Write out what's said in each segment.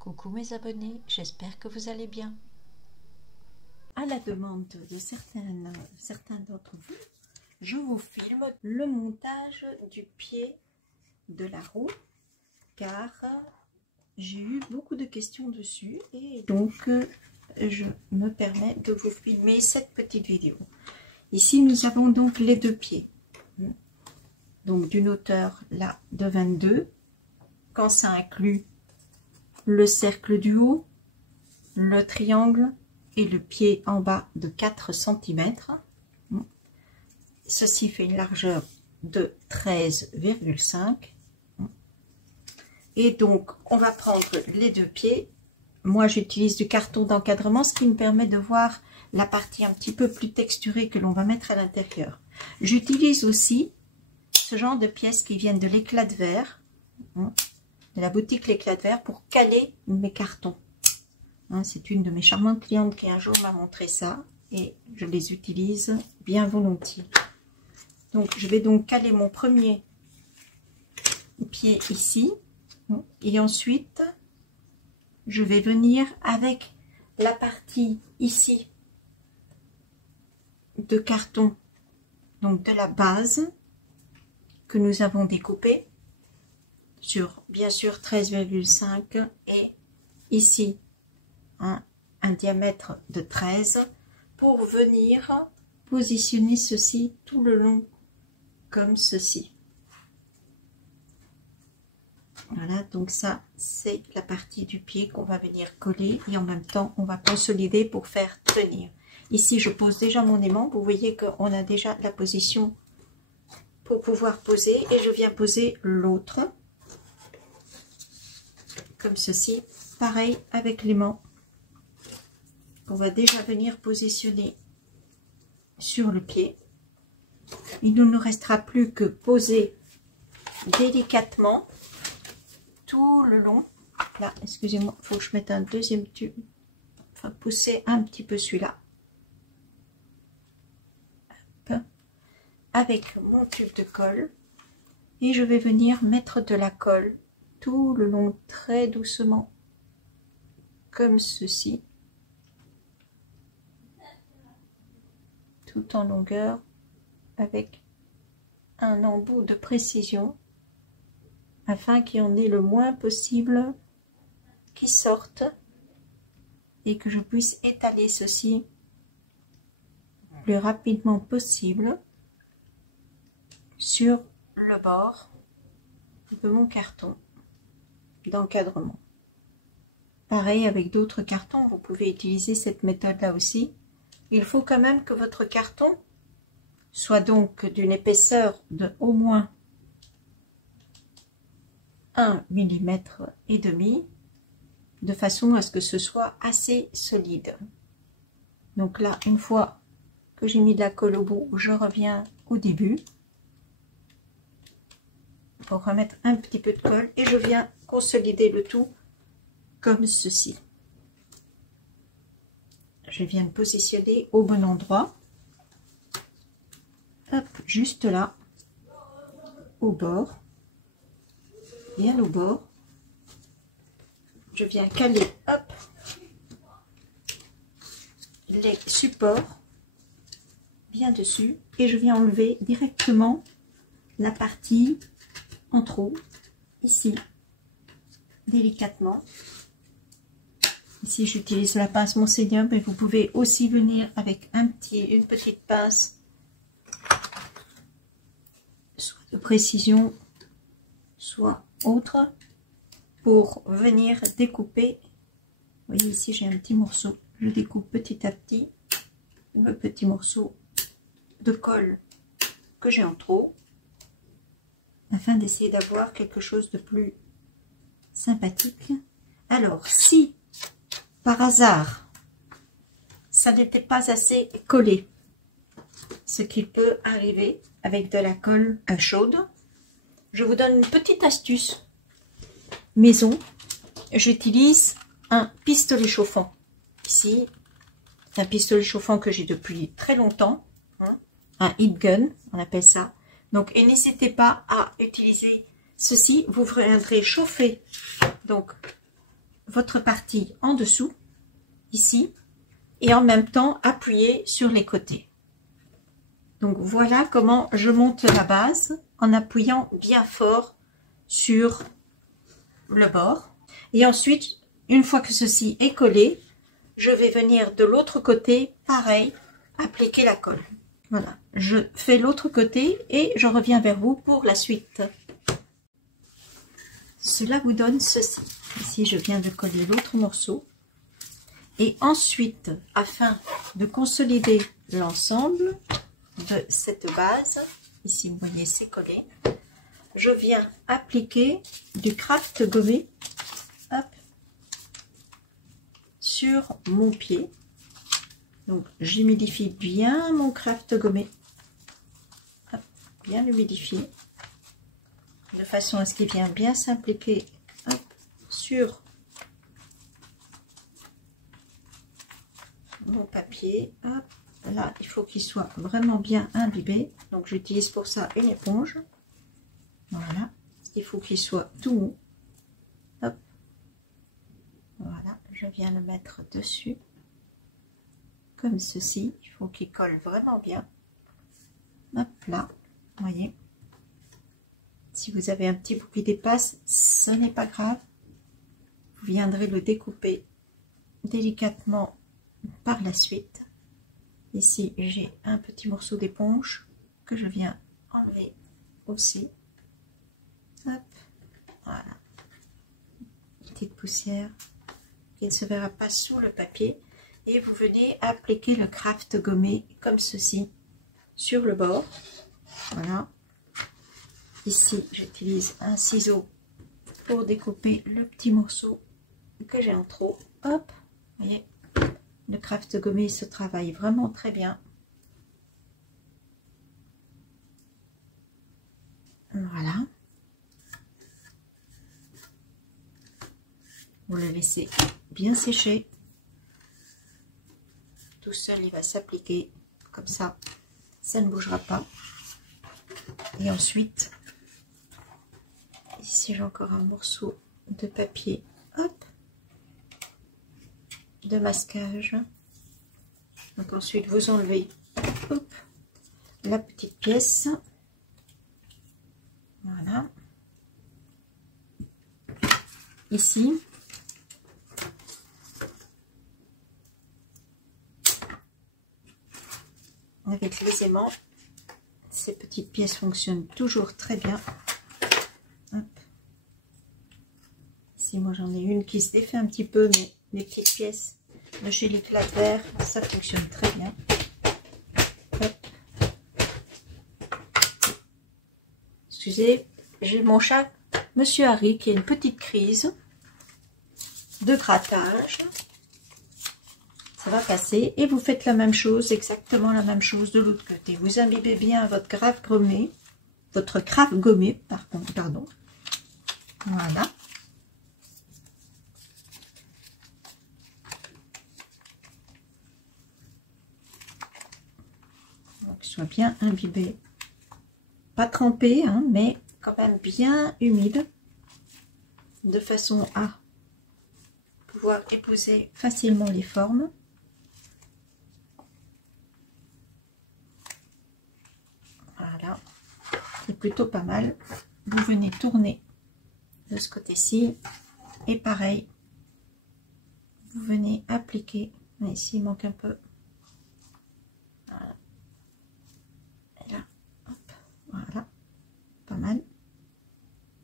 Coucou mes abonnés, j'espère que vous allez bien. À la demande de certains d'entre vous, je vous filme le montage du pied de la roue car j'ai eu beaucoup de questions dessus et donc je me permets de vous filmer cette petite vidéo. Ici nous avons donc les deux pieds, donc d'une hauteur là de 22, quand ça inclut le cercle du haut, le triangle et le pied en bas de 4 cm. Ceci fait une largeur de 13,5. Et donc, on va prendre les deux pieds. Moi, j'utilise du carton d'encadrement, ce qui me permet de voir la partie un petit peu plus texturée que l'on va mettre à l'intérieur. J'utilise aussi ce genre de pièces qui viennent de l'éclat de verre, de la boutique l'éclat de verre, pour caler mes cartons. C'est une de mes charmantes clientes qui un jour m'a montré ça et je les utilise bien volontiers. Donc je vais donc caler mon premier pied ici et ensuite je vais venir avec la partie ici de carton, donc de la base que nous avons découpée sur bien sûr 13,5 et ici un diamètre de 13 pour venir positionner ceci tout le long comme ceci. Voilà, donc ça c'est la partie du pied qu'on va venir coller et en même temps on va consolider pour faire tenir. Ici je pose déjà mon aimant, vous voyez qu'on a déjà la position pour pouvoir poser et je viens poser l'autre comme ceci, pareil avec l'aimant. On va déjà venir positionner sur le pied. Il ne nous restera plus que poser délicatement tout le long. Là, excusez-moi, il faut que je mette un deuxième tube. Enfin, pousser un petit peu celui-là. Avec mon tube de colle. Et je vais venir mettre de la colle tout le long, très doucement, comme ceci. Tout en longueur avec un embout de précision afin qu'il y en ait le moins possible qui sortent et que je puisse étaler ceci le plus rapidement possible sur le bord de mon carton d'encadrement. Pareil avec d'autres cartons, vous pouvez utiliser cette méthode là aussi. Il faut quand même que votre carton soit donc d'une épaisseur de au moins 1,5 mm, de façon à ce que ce soit assez solide. Donc là, une fois que j'ai mis de la colle au bout, je reviens au début pour remettre un petit peu de colle et je viens consolider le tout comme ceci. Je viens de positionner au bon endroit. Hop, juste là, au bord, bien au bord. Je viens caler, hop, les supports bien dessus et je viens enlever directement la partie en trop, ici, délicatement. Ici, j'utilise la pince Monseigneur, mais vous pouvez aussi venir avec une petite pince, soit de précision, soit autre, pour venir découper. Vous voyez ici, j'ai un petit morceau. Je découpe petit à petit le petit morceau de colle que j'ai en trop, afin d'essayer d'avoir quelque chose de plus sympathique. Alors, si par hasard ça n'était pas assez collé, ce qui peut arriver avec de la colle chaude, je vous donne une petite astuce maison. J'utilise un pistolet chauffant. Ici, c'est un pistolet chauffant que j'ai depuis très longtemps, un heat gun, on appelle ça. Donc, et n'hésitez pas à utiliser ceci. Vous viendrez chauffer donc votre partie en dessous, ici, et en même temps appuyer sur les côtés. Donc voilà comment je monte la base en appuyant bien fort sur le bord. Et ensuite, une fois que ceci est collé, je vais venir de l'autre côté, pareil, appliquer la colle. Voilà, je fais l'autre côté et je reviens vers vous pour la suite. Cela vous donne ceci. Ici, je viens de coller l'autre morceau. Et ensuite, afin de consolider l'ensemble de cette base, ici, vous voyez, c'est collé, je viens appliquer du craft gommé, hop, sur mon pied. Donc, j'humidifie bien mon craft gommé, hop, bien humidifié, de façon à ce qu'il vienne bien s'appliquer sur mon papier. Hop, là, il faut qu'il soit vraiment bien imbibé. Donc, j'utilise pour ça une éponge. Voilà, il faut qu'il soit tout mou. Hop, voilà, je viens le mettre dessus. Comme ceci, il faut qu'il colle vraiment bien. Hop là, vous voyez. Si vous avez un petit bout qui dépasse, ce n'est pas grave. Vous viendrez le découper délicatement par la suite. Ici, j'ai un petit morceau d'éponge que je viens enlever aussi. Hop, voilà. Petite poussière qui ne se verra pas sous le papier. Et vous venez appliquer le craft gommé comme ceci sur le bord. Voilà. Ici, j'utilise un ciseau pour découper le petit morceau que j'ai en trop. Hop, vous voyez, le craft gommé se travaille vraiment très bien. Voilà. Vous le laissez bien sécher. Tout seul, il va s'appliquer comme ça. Ça ne bougera pas. Et ensuite, ici j'ai encore un morceau de papier, hop, de masquage. Donc ensuite vous enlevez, hop, la petite pièce. Voilà. Ici, avec les aimants, ces petites pièces fonctionnent toujours très bien. Hop. Ici, moi j'en ai une qui se défait un petit peu, mais les petites pièces de chez l'éclat de verre, ça fonctionne très bien. Hop. Excusez, j'ai mon chat, Monsieur Harry, qui a une petite crise de grattage. Ça va passer et vous faites la même chose, exactement la même chose de l'autre côté. Vous imbibez bien votre craft gommé, pardon. Voilà. Donc, soit bien imbibé, pas trempé, hein, mais quand même bien humide, de façon à pouvoir épouser facilement les formes. Voilà, c'est plutôt pas mal. Vous venez tourner de ce côté-ci et pareil, vous venez appliquer. Ici, il manque un peu. Voilà. Et là, hop, voilà, pas mal.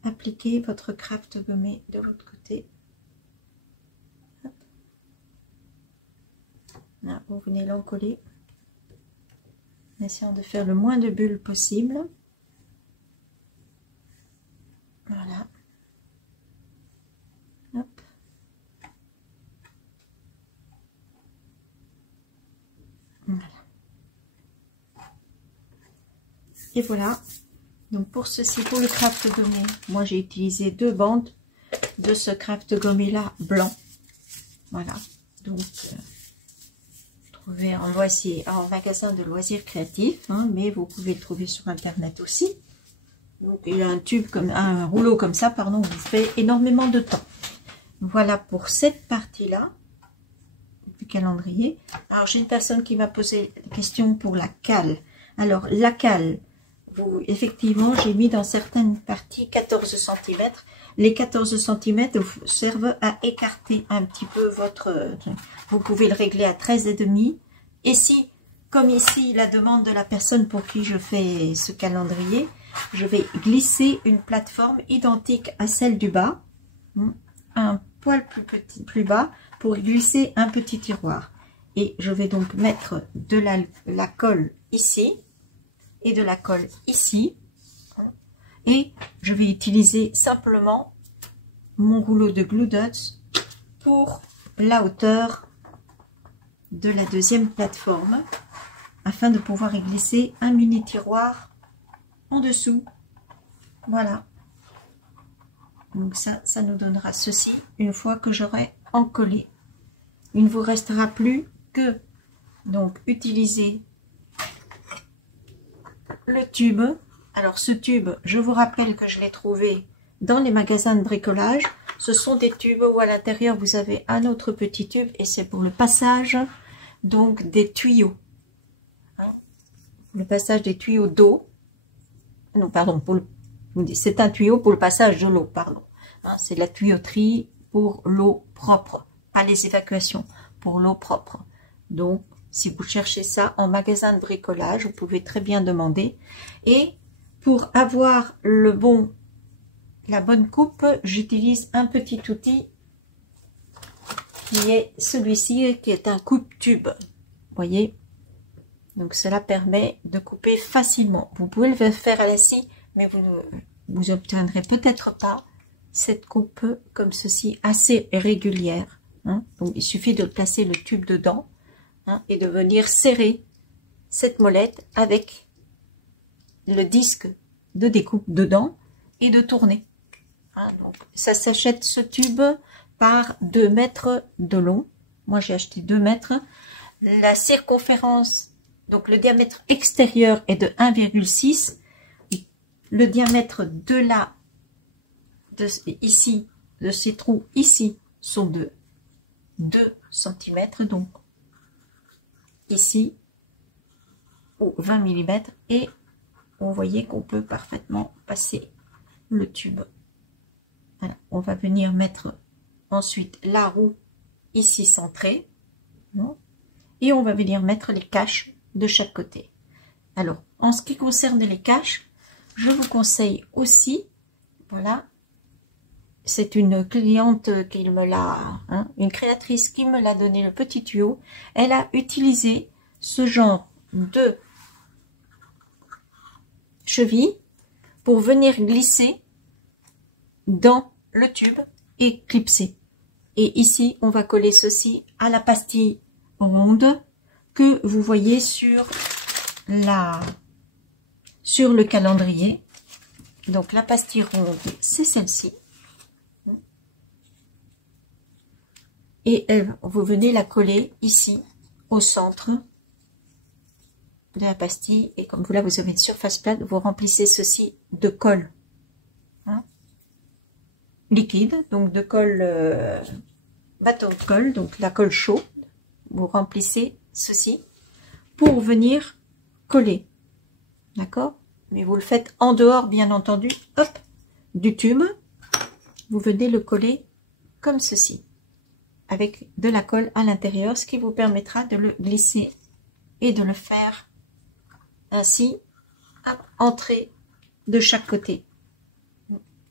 Appliquez votre craft gommé de l'autre côté. Hop. Là, vous venez l'encoller. En essayant de faire le moins de bulles possible. Voilà. Hop. Voilà. Et voilà. Donc pour ceci, pour le craft gommé, moi j'ai utilisé 2 bandes de ce craft gommé là blanc. Voilà. Donc trouver en magasin de loisirs créatifs, hein, mais vous pouvez le trouver sur internet aussi. Donc il y a un rouleau comme ça, pardon, vous fait énormément de temps. Voilà pour cette partie-là du calendrier. Alors, j'ai une personne qui m'a posé la question pour la cale. Alors, la cale, effectivement, j'ai mis dans certaines parties 14 cm. Les 14 cm servent à écarter un petit peu votre... Vous pouvez le régler à 13,5. Et si, comme ici, la demande de la personne pour qui je fais ce calendrier, je vais glisser une plateforme identique à celle du bas, un poil plus bas, pour glisser un petit tiroir. Et je vais donc mettre de la colle ici et de la colle ici. Et je vais utiliser simplement mon rouleau de Glue Dots pour la hauteur de la deuxième plateforme afin de pouvoir y glisser un mini tiroir en dessous. Voilà. Donc ça nous donnera ceci une fois que j'aurai encollé. Il ne vous restera plus que donc utiliser le tube. Alors ce tube, je vous rappelle que je l'ai trouvé dans les magasins de bricolage. Ce sont des tubes où à l'intérieur vous avez un autre petit tube et c'est pour le passage donc des tuyaux. Le passage des tuyaux d'eau. Non, pardon, c'est un tuyau pour le passage de l'eau, pardon. C'est la tuyauterie pour l'eau propre, pas les évacuations, pour l'eau propre. Donc, si vous cherchez ça en magasin de bricolage, vous pouvez très bien demander. Et pour avoir la bonne coupe, j'utilise un petit outil qui est celui-ci, qui est un coupe-tube. Voyez? Donc, cela permet de couper facilement. Vous pouvez le faire à la scie, mais vous obtiendrez peut-être pas cette coupe comme ceci, assez régulière. Donc, il suffit de placer le tube dedans et de venir serrer cette molette avec le disque de découpe dedans et de tourner. Donc, ça s'achète ce tube par 2 mètres de long. Moi, j'ai acheté 2 mètres. La circonférence, donc le diamètre extérieur est de 1,6. Le diamètre de ces trous ici sont de 2 cm. Donc, ici, ou 20 mm. Et vous voyez qu'on peut parfaitement passer le tube. Voilà. On va venir mettre ensuite la roue ici centrée. Et on va venir mettre les caches de chaque côté. Alors, en ce qui concerne les caches, je vous conseille aussi, voilà, c'est une cliente qui me l'a, une créatrice qui me l'a donné le petit tuyau. Elle a utilisé ce genre de cheville pour venir glisser dans le tube et clipser. Et ici, on va coller ceci à la pastille ronde que vous voyez sur le calendrier. Donc la pastille ronde, c'est celle-ci. Et vous venez la coller ici au centre de la pastille. Et comme vous là, vous avez une surface plate, vous remplissez ceci de colle liquide, donc de colle bâton de colle, donc la colle chaude. Vous remplissez ceci pour venir coller, d'accord? Mais vous le faites en dehors, bien entendu, hop, du tube. Vous venez le coller comme ceci, avec de la colle à l'intérieur, ce qui vous permettra de le glisser et de le faire ainsi, hop, entrer de chaque côté.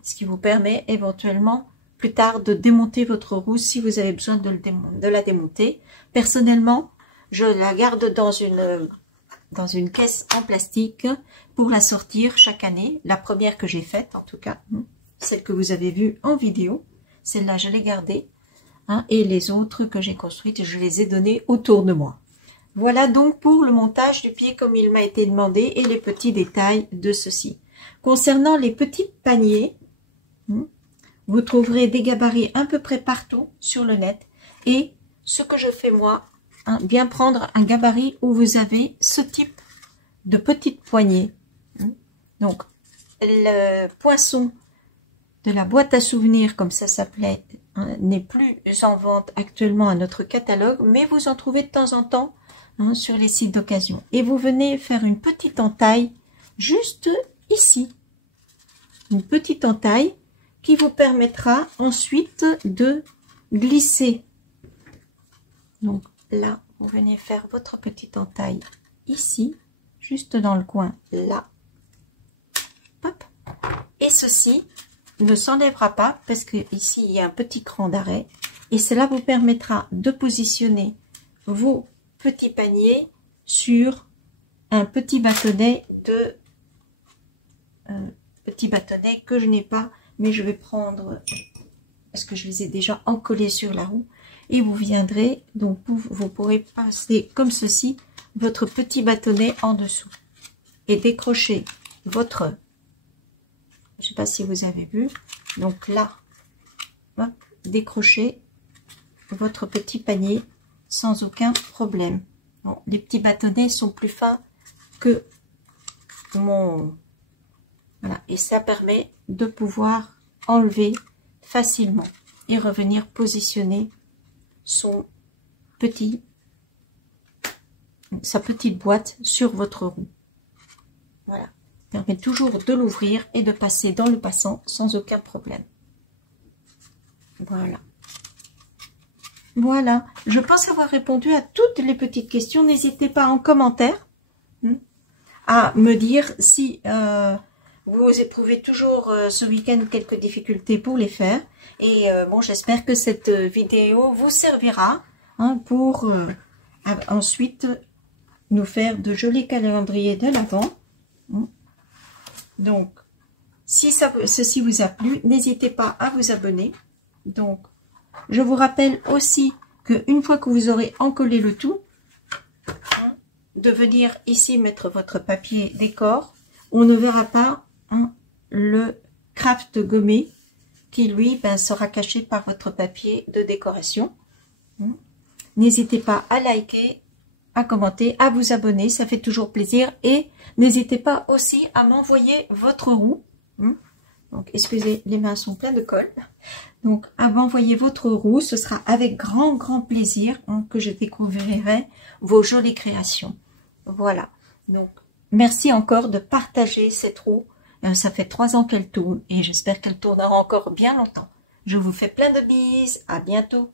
Ce qui vous permet éventuellement plus tard de démonter votre roue si vous avez besoin de la démonter. Personnellement, je la garde dans une caisse en plastique pour la sortir chaque année. La première que j'ai faite, en tout cas, celle que vous avez vue en vidéo, celle-là, je l'ai gardée. Et les autres que j'ai construites, je les ai données autour de moi. Voilà donc pour le montage du pied comme il m'a été demandé et les petits détails de ceci. Concernant les petits paniers, vous trouverez des gabarits à peu près partout sur le net. Et ce que je fais moi, bien prendre un gabarit où vous avez ce type de petite poignée. Donc, le poinçon de la boîte à souvenirs, comme ça s'appelait n'est plus en vente actuellement à notre catalogue, mais vous en trouvez de temps en temps sur les sites d'occasion. Et vous venez faire une petite entaille juste ici. Une petite entaille qui vous permettra ensuite de glisser. Donc là, vous venez faire votre petite entaille ici, juste dans le coin là. Hop. Et ceci ne s'enlèvera pas parce que ici il y a un petit cran d'arrêt et cela vous permettra de positionner vos petits paniers sur un petit bâtonnet que je n'ai pas, mais je vais prendre parce que je les ai déjà encollés sur la roue. Et vous viendrez, donc vous pourrez passer comme ceci votre petit bâtonnet en dessous et décrocher votre, je ne sais pas si vous avez vu, donc là, hop, décrocher votre petit panier sans aucun problème. Bon, les petits bâtonnets sont plus fins que mon... Voilà, et ça permet de pouvoir enlever facilement et revenir positionner sa petite boîte sur votre roue. Voilà, permet toujours de l'ouvrir et de passer dans le passant sans aucun problème. Voilà. Voilà, je pense avoir répondu à toutes les petites questions. N'hésitez pas en commentaire à me dire si vous éprouvez toujours ce week-end quelques difficultés pour les faire. Et bon, j'espère que cette vidéo vous servira pour ensuite nous faire de jolis calendriers de l'Avent. Donc, si ceci vous a plu, n'hésitez pas à vous abonner. Donc, je vous rappelle aussi qu'une fois que vous aurez encollé le tout, de venir ici mettre votre papier décor. On ne verra pas le craft gommé qui lui sera caché par votre papier de décoration. N'hésitez pas à liker, à commenter, à vous abonner, ça fait toujours plaisir. Et n'hésitez pas aussi à m'envoyer votre roue. Donc, excusez, les mains sont pleines de colle. Donc, à m'envoyer votre roue, ce sera avec grand plaisir que je découvrirai vos jolies créations. Voilà. Donc, merci encore de partager cette roue. Ça fait 3 ans qu'elle tourne et j'espère qu'elle tournera encore bien longtemps. Je vous fais plein de bises. À bientôt.